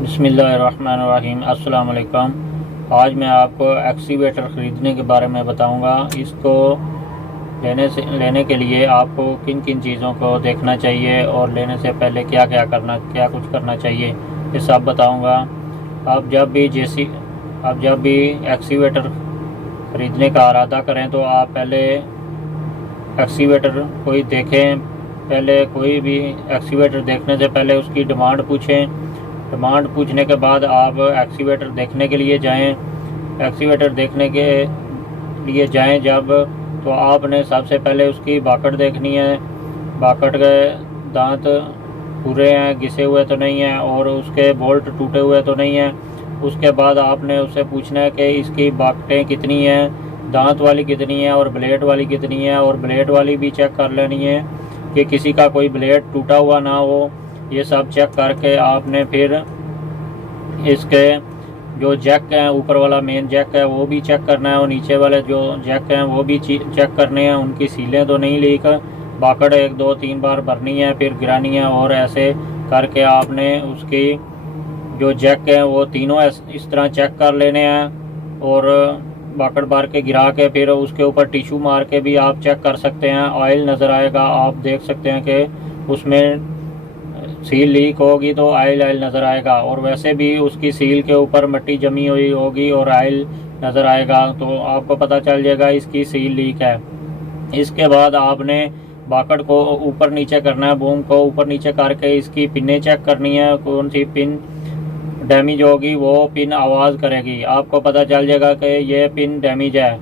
बिस्मिल्लाहिर्रहमानिर्रहीम। अस्सलाम वालेकुम। आज मैं आपको एक्सीवेटर ख़रीदने के बारे में बताऊंगा। इसको लेने के लिए आपको किन किन चीज़ों को देखना चाहिए और लेने से पहले क्या कुछ करना चाहिए, ये सब बताऊंगा। आप जब भी एक्सीवेटर ख़रीदने का इरादा करें तो आप पहले एक्सीवेटर कोई देखें। पहले कोई भी एक्सीवेटर देखने से पहले उसकी डिमांड पूछें। डिमांड पूछने के बाद आप एक्सीवेटर देखने के लिए जाएं। एक्सीवेटर देखने के लिए जाएं जब, तो आपने सबसे पहले उसकी बाकट देखनी है। बाकट के दांत पूरे हैं, घिसे हुए तो नहीं हैं, और उसके बोल्ट टूटे हुए तो नहीं हैं। उसके बाद आपने उससे पूछना है कि इसकी बाकटें कितनी हैं, दांत वाली कितनी है और ब्लेड वाली कितनी है। और ब्लेड वाली भी चेक कर लेनी है कि किसी का कोई ब्लेड टूटा हुआ ना हो। ये सब चेक करके आपने फिर इसके जो जैक हैं, ऊपर वाला मेन जैक है वो भी चेक करना है, और नीचे वाले जो जैक हैं वो भी चेक करने हैं, उनकी सीलें तो नहीं लीक। बाकड़ 1 2 3 बार भरनी है, फिर गिरानी है, और ऐसे करके आपने उसकी जो जैक हैं वो तीनों इस तरह चेक कर लेने हैं। और बाकड़ भर के गिरा के फिर उसके ऊपर टिश्यू मार के भी आप चेक कर सकते हैं। ऑयल नज़र आएगा, आप देख सकते हैं कि उसमें सील लीक होगी तो ऑयल नज़र आएगा, और वैसे भी उसकी सील के ऊपर मिट्टी जमी हुई होगी और ऑयल नज़र आएगा, तो आपको पता चल जाएगा इसकी सील लीक है। इसके बाद आपने बाकड़ को ऊपर नीचे करना है, बूम को ऊपर नीचे करके इसकी पिनें चेक करनी है। कौन सी पिन डैमेज होगी वो पिन आवाज़ करेगी, आपको पता चल जाएगा कि ये पिन डैमेज है।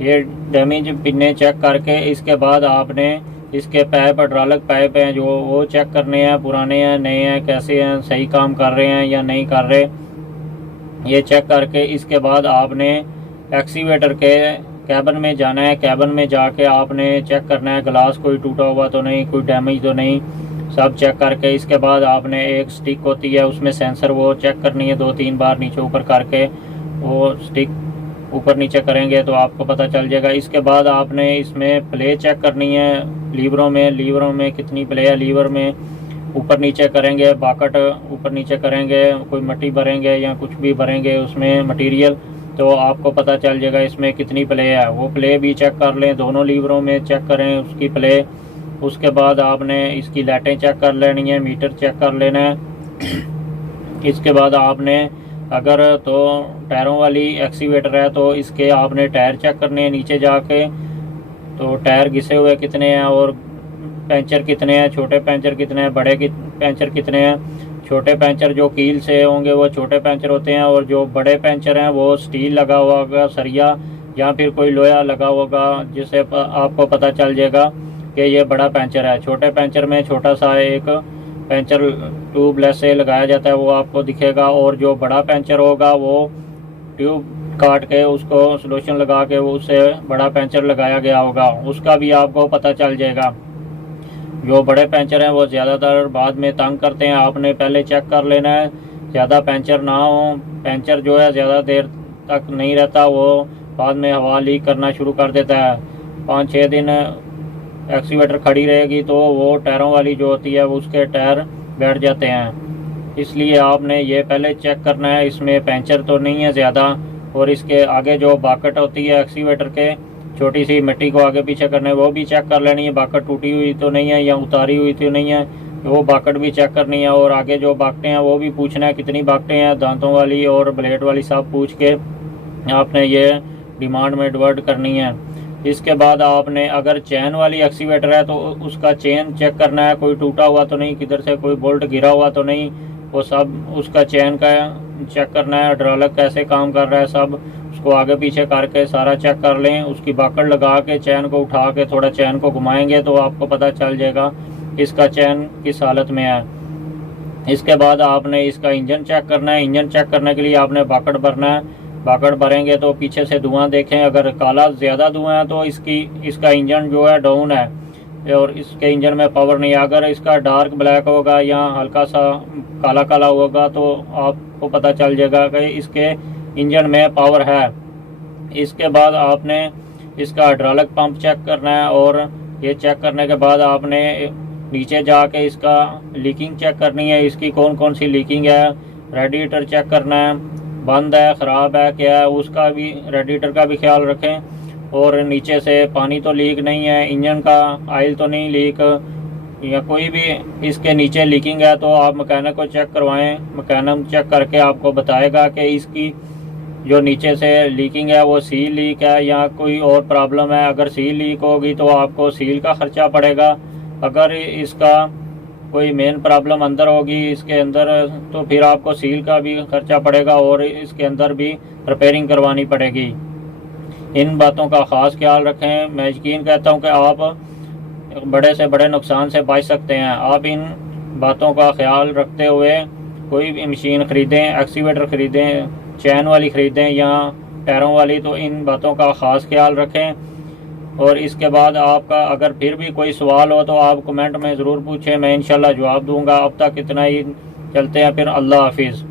ये डैमेज पिनें चेक करके इसके बाद आपने इसके पाइप, हाइड्रोलिक पाइप हैं जो वो चेक करने हैं, पुराने हैं नए हैं, कैसे हैं, सही काम कर रहे हैं या नहीं कर रहे, ये चेक करके इसके बाद आपने एक्सीवेटर के कैबिन में जाना है। कैबिन में जाके आपने चेक करना है ग्लास कोई टूटा हुआ तो नहीं, कोई डैमेज तो नहीं, सब चेक करके इसके बाद आपने एक स्टिक होती है उसमें सेंसर, वो चेक करनी है 2 3 बार नीचे ऊपर करके। वो स्टिक ऊपर नीचे करेंगे तो आपको पता चल जाएगा। इसके बाद आपने इसमें प्ले चेक करनी है, लीवरों में कितनी प्ले है। लीवर में ऊपर नीचे करेंगे, बाकट ऊपर नीचे करेंगे, कोई मिट्टी भरेंगे या कुछ भी भरेंगे उसमें मटेरियल, तो आपको पता चल जाएगा इसमें कितनी प्ले है। वो प्ले भी चेक कर लें, दोनों लीवरों में चेक करें उसकी प्ले। उसके बाद आपने इसकी लाइटें चेक कर लेनी है, मीटर चेक कर लेना है। इसके बाद आपने अगर तो टायरों वाली एक्सीवेटर है तो इसके आपने टायर चेक करने हैं नीचे जाके, तो टायर घिसे हुए कितने हैं और पंचर कितने हैं, छोटे पंचर कितने हैं, बड़े पंचर कितने हैं। छोटे पंचर जो कील से होंगे वो छोटे पंचर होते हैं, और जो बड़े पंचर हैं वो स्टील लगा हुआ होगा, सरिया या फिर कोई लोहा लगा होगा, जिससे आपको पता चल जाएगा कि ये बड़ा पंचर है। छोटे पंचर में छोटा सा एक पंचर ट्यूबलेस से लगाया जाता है, वो आपको दिखेगा, और जो बड़ा पंचर होगा वो ट्यूब काट के उसको सोल्यूशन लगा के उससे बड़ा पंचर लगाया गया होगा, उसका भी आपको पता चल जाएगा। जो बड़े पंचर हैं वो ज़्यादातर बाद में तंग करते हैं, आपने पहले चेक कर लेना है ज़्यादा पंचर ना हो। पंचर जो है ज़्यादा देर तक नहीं रहता, वो बाद में हवा लीक करना शुरू कर देता है। 5-6 दिन एक्सीवेटर खड़ी रहेगी तो वो टायरों वाली जो होती है वो उसके टायर बैठ जाते हैं। इसलिए आपने ये पहले चेक करना है इसमें पंचर तो नहीं है ज़्यादा। और इसके आगे जो बाकट होती है एक्सीवेटर के, छोटी सी मिट्टी को आगे पीछे करना है, वो भी चेक कर लेनी है, बाकट टूटी हुई तो नहीं है या उतारी हुई तो नहीं है, वो बाकट भी चेक करनी है। और आगे जो बाकटें हैं वो भी पूछना है कितनी बाकटें हैं, दांतों वाली और ब्लेड वाली, सब पूछ के आपने ये डिमांड में डिवर्ट करनी है। इसके बाद आपने अगर चेन वाली एक्सीवेटर है तो उसका चेन चेक करना है, कोई टूटा हुआ तो नहीं, किधर से कोई बोल्ट गिरा हुआ तो नहीं, वो सब उसका चेन का चेक करना है। हाइड्रोलिक कैसे काम कर रहा है सब उसको आगे पीछे करके सारा चेक कर लें। उसकी बाकड़ लगा के चैन को उठा के थोड़ा चैन को घुमाएंगे तो आपको पता चल जाएगा इसका चैन किस हालत में है। इसके बाद आपने इसका इंजन चेक करना है। इंजन चेक करने के लिए आपने बाकड़ भरना है। बाकड़ भरेंगे तो पीछे से धुआं देखें, अगर काला ज़्यादा धुआं है तो इसका इंजन जो है डाउन है और इसके इंजन में पावर नहीं है। अगर इसका डार्क ब्लैक होगा या हल्का सा काला काला होगा तो आपको पता चल जाएगा कि इसके इंजन में पावर है। इसके बाद आपने इसका हाइड्रोलिक पंप चेक करना है, और ये चेक करने के बाद आपने नीचे जाके इसका लीकिंग चेक करनी है, इसकी कौन कौन सी लीकिंग है। रेडिएटर चेक करना है, बंद है, ख़राब है, क्या है, उसका भी, रेडिएटर का भी ख्याल रखें। और नीचे से पानी तो लीक नहीं है, इंजन का ऑयल तो नहीं लीक, या कोई भी इसके नीचे लीकिंग है तो आप मैकेनिक को चेक करवाएं। मैकेनिक चेक करके आपको बताएगा कि इसकी जो नीचे से लीकिंग है वो सील लीक है या कोई और प्रॉब्लम है। अगर सील लीक होगी तो आपको सील का खर्चा पड़ेगा, अगर इसका कोई मेन प्रॉब्लम अंदर होगी इसके अंदर तो फिर आपको सील का भी खर्चा पड़ेगा और इसके अंदर भी रिपेयरिंग करवानी पड़ेगी। इन बातों का ख़ास ख्याल रखें। मैं यकीन कहता हूं कि आप बड़े से बड़े नुकसान से बच सकते हैं। आप इन बातों का ख्याल रखते हुए कोई भी मशीन ख़रीदें, एक्सीवेटर ख़रीदें, चैन वाली ख़रीदें या टायरों वाली, तो इन बातों का ख़ास ख्याल रखें। और इसके बाद आपका अगर फिर भी कोई सवाल हो तो आप कमेंट में ज़रूर पूछें, मैं इंशाल्लाह जवाब दूंगा। अब तक इतना ही, चलते हैं फिर, अल्लाह हाफिज़।